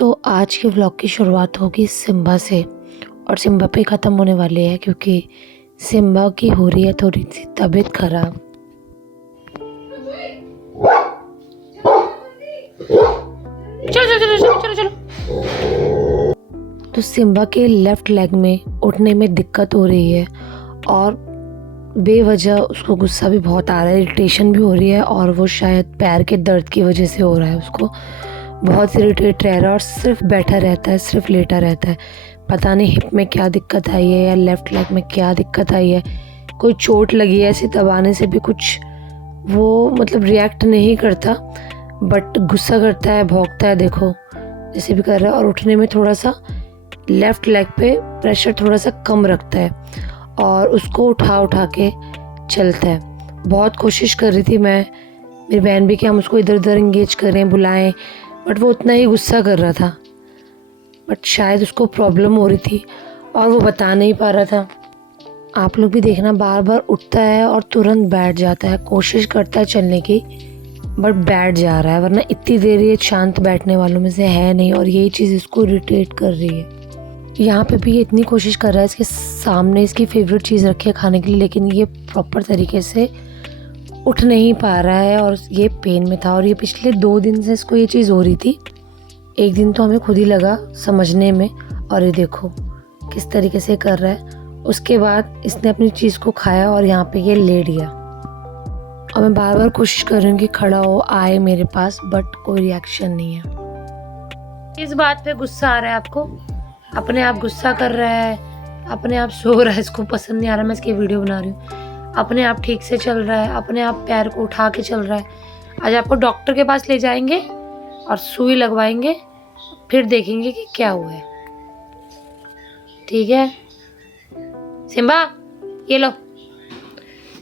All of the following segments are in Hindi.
आज के व्लॉग की शुरुआत होगी सिम्बा से और सिम्बा पे ख़त्म होने वाली है क्योंकि सिम्बा की हो रही है थोड़ी सी तबीयत ख़राब। चलो चलो चलो चलो चलो चलो। तो सिम्बा के लेफ़्ट लेग में उठने में दिक्कत हो रही है और बेवजह उसको गुस्सा भी बहुत आ रहा है, इरिटेशन भी हो रही है और वो शायद पैर के दर्द की वजह से हो रहा है। उसको बहुत इरिटेट रह रहा है और सिर्फ बैठा रहता है, सिर्फ लेटा रहता है। पता नहीं हिप में क्या दिक्कत आई है या लेफ़्ट लेग में क्या दिक्कत आई है, कोई चोट लगी है, ऐसे दबाने से भी कुछ वो मतलब रिएक्ट नहीं करता, बट गुस्सा करता है, भौंकता है, देखो जैसे भी कर रहा है। और उठने में थोड़ा सा लेफ़्ट लेग पे प्रेशर थोड़ा सा कम रखता है और उसको उठा उठा के चलता है। बहुत कोशिश कर रही थी मैं, मेरी बहन भी, कि हम उसको इधर उधर इंगेज करें, बुलाएं, बट वो उतना ही गुस्सा कर रहा था। बट शायद उसको प्रॉब्लम हो रही थी और वो बता नहीं पा रहा था। आप लोग भी देखना, बार बार उठता है और तुरंत बैठ जाता है, कोशिश करता है चलने की बट बैठ जा रहा है, वरना इतनी देर ये शांत बैठने वालों में से है नहीं और यही चीज़ इसको इरिटेट कर रही है। यहाँ पे भी ये इतनी कोशिश कर रहा है, इसके सामने इसकी फेवरेट चीज़ रखी है खाने के लिए, लेकिन ये प्रॉपर तरीके से उठ नहीं पा रहा है और ये पेन में था। और ये पिछले 2 दिन से इसको ये चीज़ हो रही थी। एक दिन तो हमें खुद ही लगा समझने में, और ये देखो किस तरीके से कर रहा है। उसके बाद इसने अपनी चीज़ को खाया और यहाँ पे ये लेट गया और मैं बार बार कोशिश कर रही हूँ कि खड़ा हो, आए मेरे पास, बट कोई रिएक्शन नहीं है। इस बात पे गुस्सा आ रहा है आपको? अपने आप गुस्सा कर रहा है, अपने आप सो रहा है, इसको पसंद नहीं आ रहा मैं इसकी वीडियो बना रही हूँ। अपने आप ठीक से चल रहा है, अपने आप पैर को उठा के चल रहा है। आज आपको डॉक्टर के पास ले जाएंगे और सुई लगवाएंगे, फिर देखेंगे कि क्या हुआ है। ठीक है सिम्बा, ये लो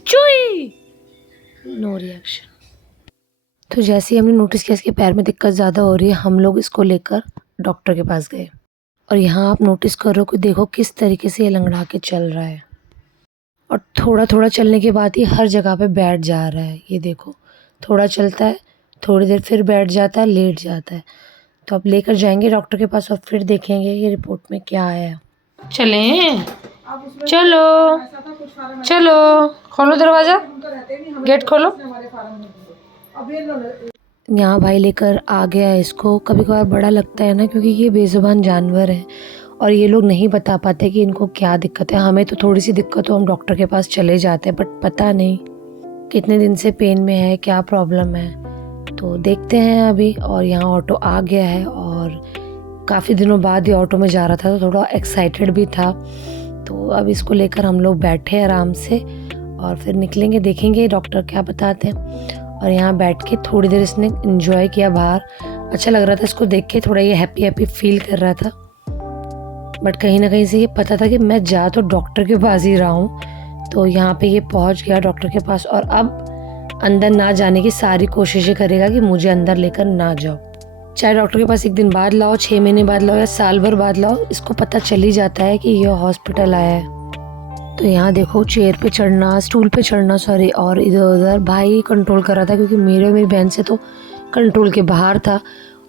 चुई। No reaction. तो जैसे ही हमने नोटिस किया इसके पैर में दिक्कत ज़्यादा हो रही है, हम लोग इसको लेकर डॉक्टर के पास गए। और यहाँ आप नोटिस करो कि देखो किस तरीके से ये लंगड़ा के चल रहा है और थोड़ा थोड़ा चलने के बाद ही हर जगह पे बैठ जा रहा है। ये देखो, थोड़ा चलता है, थोड़ी देर फिर बैठ जाता है, लेट जाता है। तो अब लेकर जाएंगे डॉक्टर के पास और फिर देखेंगे ये रिपोर्ट में क्या आया। चलें, चलो चलो, खोलो दरवाज़ा, गेट खोलो। यहाँ भाई लेकर आ गया है इसको। कभी कभार बड़ा लगता है ना, क्योंकि ये बेज़ुबान जानवर है और ये लोग नहीं बता पाते कि इनको क्या दिक्कत है। हमें तो थोड़ी सी दिक्कत हो हम डॉक्टर के पास चले जाते हैं, बट पता नहीं कितने दिन से पेन में है, क्या प्रॉब्लम है। तो देखते हैं अभी। और यहाँ ऑटो आ गया है और काफ़ी दिनों बाद ये ऑटो में जा रहा था, तो थोड़ा एक्साइटेड भी था। तो अब इसको लेकर हम लोग बैठे आराम से और फिर निकलेंगे, देखेंगे डॉक्टर क्या बताते हैं। और यहाँ बैठ के थोड़ी देर इसने एंजॉय किया बाहर, अच्छा लग रहा था इसको देख के, थोड़ा ये हैप्पी हैप्पी फील कर रहा था। बट कहीं ना कहीं से ये पता था कि मैं जा तो डॉक्टर के पास ही रहा हूँ। तो यहाँ पे ये पहुँच गया डॉक्टर के पास और अब अंदर ना जाने की सारी कोशिशें करेगा कि मुझे अंदर लेकर ना जाओ। चाहे डॉक्टर के पास 1 दिन बाद लाओ, 6 महीने बाद लाओ या साल भर बाद लाओ, इसको पता चल ही जाता है कि यह हॉस्पिटल आया है। तो यहाँ देखो चेयर पे चढ़ना, स्टूल पे चढ़ना सॉरी, और इधर उधर भाई कंट्रोल कर रहा था क्योंकि मेरी बहन से तो कंट्रोल के बाहर था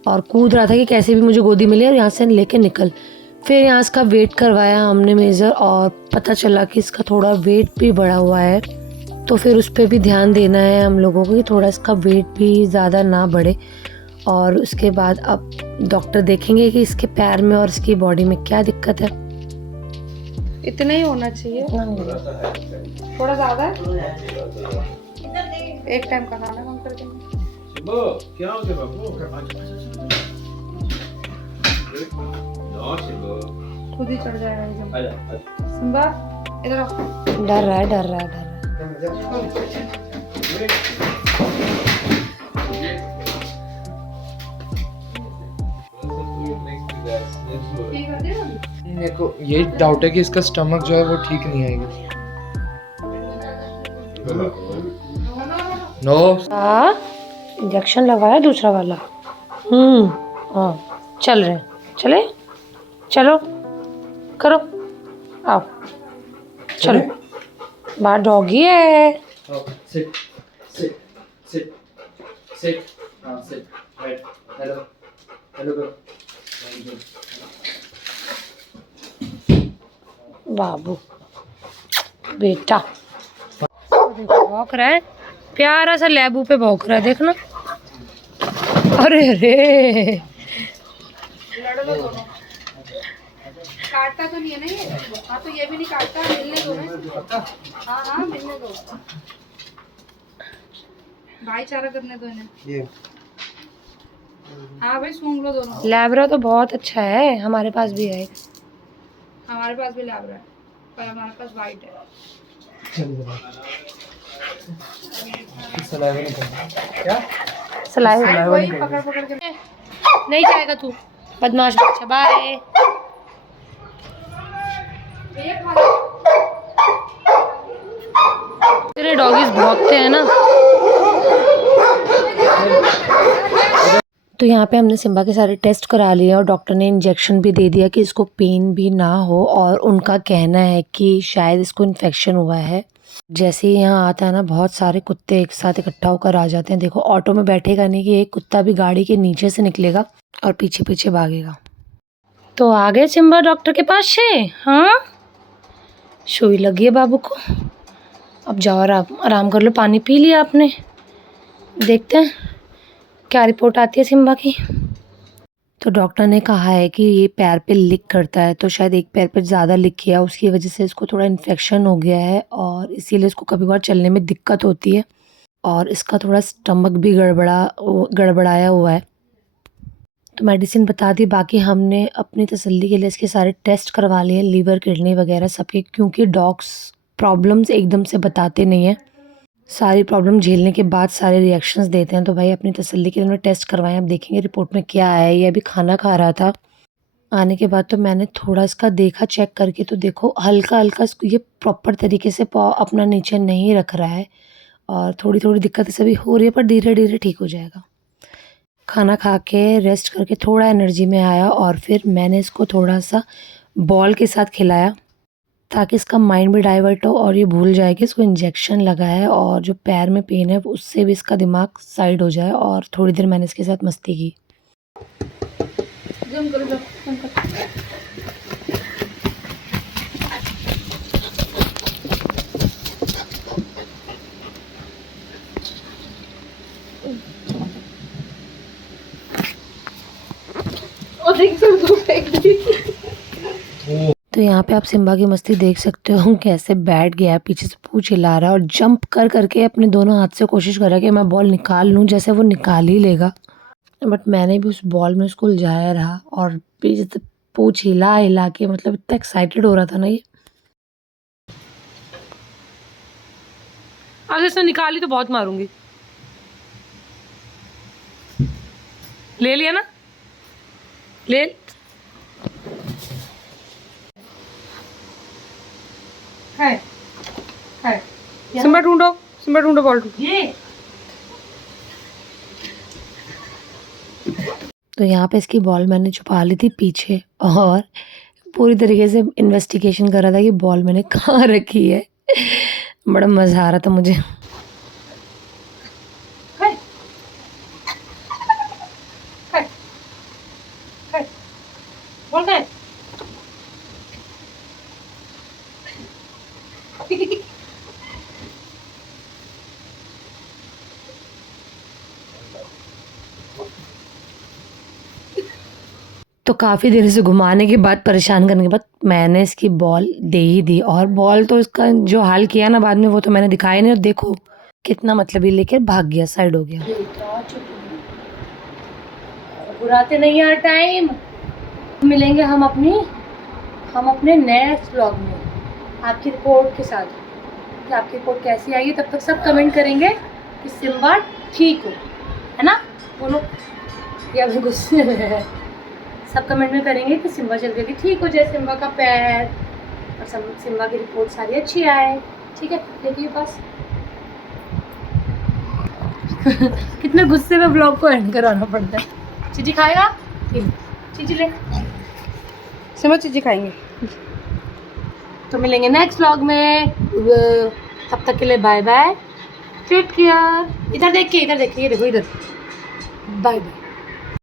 और कूद रहा था कि कैसे भी मुझे गोदी मिले और यहाँ से लेके निकल। फिर यहाँ इसका वेट करवाया हमने मेज़र और पता चला कि इसका थोड़ा वेट भी बढ़ा हुआ है। तो फिर उस पर भी ध्यान देना है हम लोगों को कि थोड़ा इसका वेट भी ज़्यादा ना बढ़े। और उसके बाद अब डॉक्टर देखेंगे कि इसके पैर में और इसकी बॉडी में क्या दिक्कत है। इतना ही होना चाहिए, थोड़ा ज़्यादा है। एक टाइम का खाना कम कर देंगे। क्या हो गया बाबू? खुद ही चढ़ जाएगा। सिम्बा इधर आओ। डर रहा है, डर रहा है, डर रहा है। मेरे को यही डाउट है कि इसका स्टमक जो है वो ठीक नहीं आएगा। नो इंजेक्शन लगवाया दूसरा वाला। हाँ चल रहे हैं, चले चलो करो, आओ चलो। बाहर डॉगी है। सिट सिट सिट सिट, हाँ सिट, राइट, हेलो हेलो करो, बाबू बेटा देखो भौंक रहा है, प्यारा सा लेबू पे भौंक रहा है, देखना। अरे अरे लड़ लो दोनों। काटता तो नहीं है ना ये? हाँ तो ये भी नहीं काटता, मिलने दो ना। हाँ हाँ मिलने दो, भाईचारा करने दो इन्हें। हाँ भाई सूंघ लो दोनों। लैब्रा तो बहुत अच्छा है, हमारे पास भी है। हमारे पास भी लैब्रा है, पर हमारे पास वाइट है। क्या सलाइवा वही पकड़ पकड़ के। नहीं जाएगा तू, बदमाश बच्चा। बाय। तेरे डॉगीज भौंकते हैं ना। तो यहाँ पे हमने सिम्बा के सारे टेस्ट करा लिए और डॉक्टर ने इंजेक्शन भी दे दिया कि इसको पेन भी ना हो, और उनका कहना है कि शायद इसको इन्फेक्शन हुआ है। जैसे ही यहाँ आता है ना, बहुत सारे कुत्ते एक साथ इकट्ठा होकर आ जाते हैं। देखो ऑटो में बैठेगा नहीं कि एक कुत्ता भी गाड़ी के नीचे से निकलेगा और पीछे पीछे भागेगा। तो आ गए सिम्बा डॉक्टर के पास से। हाँ सुई लगी है बाबू को। अब जाओ आराम कर लो, पानी पी लिया आपने। देखते हैं क्या रिपोर्ट आती है सिम्बा की। तो डॉक्टर ने कहा है कि ये पैर पे लिक करता है, तो शायद एक पैर पे ज़्यादा लिक किया, उसकी वजह से इसको थोड़ा इन्फेक्शन हो गया है और इसीलिए इसको कभी बार चलने में दिक्कत होती है और इसका थोड़ा स्टमक भी गड़बड़ाया हुआ है। तो मेडिसिन बता दी। बाकी हमने अपनी तसल्ली के लिए इसके सारे टेस्ट करवा लिए, लीवर किडनी वगैरह सबके, क्योंकि डॉग्स प्रॉब्लम्स एकदम से बताते नहीं हैं, सारी प्रॉब्लम झेलने के बाद सारे रिएक्शंस देते हैं। तो भाई अपनी तसल्ली के लिए हमने टेस्ट करवाए, अब देखेंगे रिपोर्ट में क्या आया है। ये अभी खाना खा रहा था, आने के बाद तो मैंने थोड़ा इसका देखा चेक करके, तो देखो हल्का हल्का ये प्रॉपर तरीके से पाँव अपना नीचे नहीं रख रहा है और थोड़ी थोड़ी दिक्कत सभी हो रही है, पर धीरे धीरे ठीक हो जाएगा। खाना खा के रेस्ट करके थोड़ा एनर्जी में आया और फिर मैंने इसको थोड़ा सा बॉल के साथ खिलाया ताकि इसका माइंड भी डाइवर्ट हो और ये भूल जाए कि इसको इंजेक्शन लगा है, और जो पैर में पेन है उससे भी इसका दिमाग साइड हो जाए। और थोड़ी देर मैंने इसके साथ मस्ती की। जम करो, जम करो। तो यहाँ पे आप सिम्बा की मस्ती देख सकते हो, कैसे बैठ गया है, पीछे से पूंछ हिला रहा है और जंप कर करके अपने दोनों हाथ से कोशिश कर रहा है कि मैं बॉल निकाल लूँ, जैसे वो निकाल ही लेगा। बट मैंने भी उस बॉल में उसको उलझाया रहा और पीछे से पूंछ हिला हिला के, मतलब इतना एक्साइटेड हो रहा था ना ये। अब इसने निकाली तो बहुत मारूंगी। ले लिया ना, ले। सिम्बा ढूंढो, सिम्बा ढूंढो, बॉल ढूंढो। ये तो यहाँ पे इसकी बॉल मैंने छुपा ली थी पीछे और पूरी तरीके से इन्वेस्टिगेशन कर रहा था कि बॉल मैंने कहाँ रखी है। बड़ा मज़ा आ रहा था मुझे। तो काफ़ी देर से घुमाने के बाद, परेशान करने के बाद मैंने इसकी बॉल दे ही दी, और बॉल तो इसका जो हाल किया ना बाद में वो तो मैंने दिखाया नहीं, और देखो कितना मतलब ही लेकर भाग गया, साइड हो गया। बुराते नहीं यार, टाइम मिलेंगे हम अपने नेक्स्ट व्लॉग में आपकी रिपोर्ट के साथ कि आपकी रिपोर्ट कैसी आई है। तब तक सब कमेंट करेंगे कि सिम्बा ठीक हो, है ना? बोलो, ये अभी गुस्से में है। सब कमेंट में करेंगे कि सिम्बा जल्दी जल्दी ठीक हो जाए, सिम्बा का पैर और सिम्बा की रिपोर्ट सारी अच्छी आए। ठीक है, देखिए पास कितने गुस्से में व्लॉग को एंड कराना पड़ता है। चीजी खाएगा? चीजी ले, सिम्बा चीज़ें खाएंगे। तो मिलेंगे नेक्स्ट व्लॉग में, तब तक के लिए बाय बाय, टेक केयर। इधर देखिए, ये देखो, इधर बाय बाय।